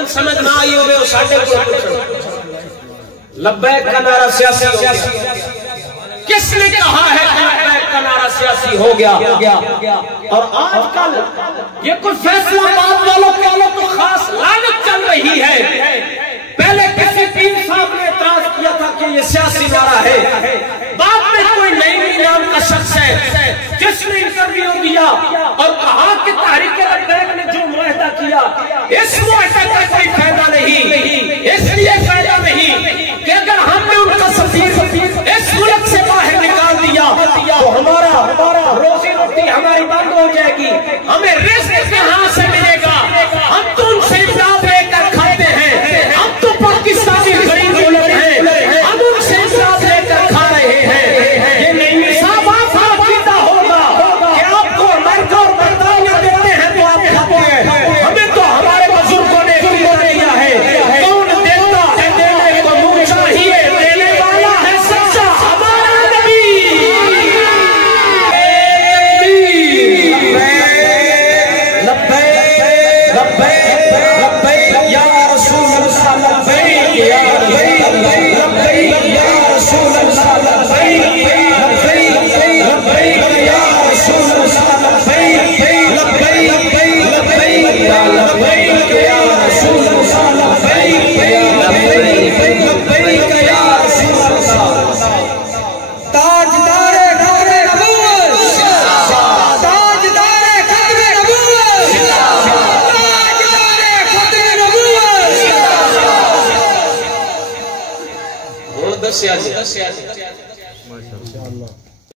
उन्हें समझ ना आई होवे वो साडे को पूछो। लब्बैक का नारा सियासी हो गया। किसने कहा है कि लब्बैक का नारा सियासी हो गया? और आजकल ये कुछ फैसलाबाद वालों के तो खास लानत चल रही है। पहले किसी पीर साहब ने एतराज किया था कि ये सियासी नारा है। बाद में कोई नईमी नाम का शख्स है जिसने इंटरव्यू दिया और कहा कि तहरीक लब्बैक ने जो मुआहदा किया इस मुआहदे का कोई फायदा नहीं। इसलिए फायदा नहीं कि अगर हमने उनका सफीर इस मुल्क से बाहर निकाल दिया तो हमारा रोजी रोटी हमारी बंद हो जाएगी, हमें रिस्क कहां से मिलेगा? हम तो उनसे इमदाद लेकर खाते हैं, हम तो पाकिस्तानी गरीब मुल्क हैं, हम उनसे इमदाद लेकर खा रहे हैं। ये नहीं साहब आपका अकीदा होगा कि आपको मर्द और बर्दानियां देते हैं तो आप खाते हैं। हमें तो हमारे बुजुर्गों ने दिया है। कौन देता है? देने को मुंह चाहिए, देने वाला है सच्चा हमारा नबी। लब्बैक लब्बैक या रसूल अल्लाह, लब्बैक या लब्बैक या रसूल अल्लाह, लब्बैक लब्बैक या रसूल अल्लाह, लब्बैक लब्बैक या लब्बैक या रसूल अल्लाह, लब्बैक लब्बैक या रसूल अल्लाह। ताजदारे खत्मे नबूवत, ताजदारे खत्मे नबूवत, ताजदारे खत्मे नबूवत। हुण दस्या जी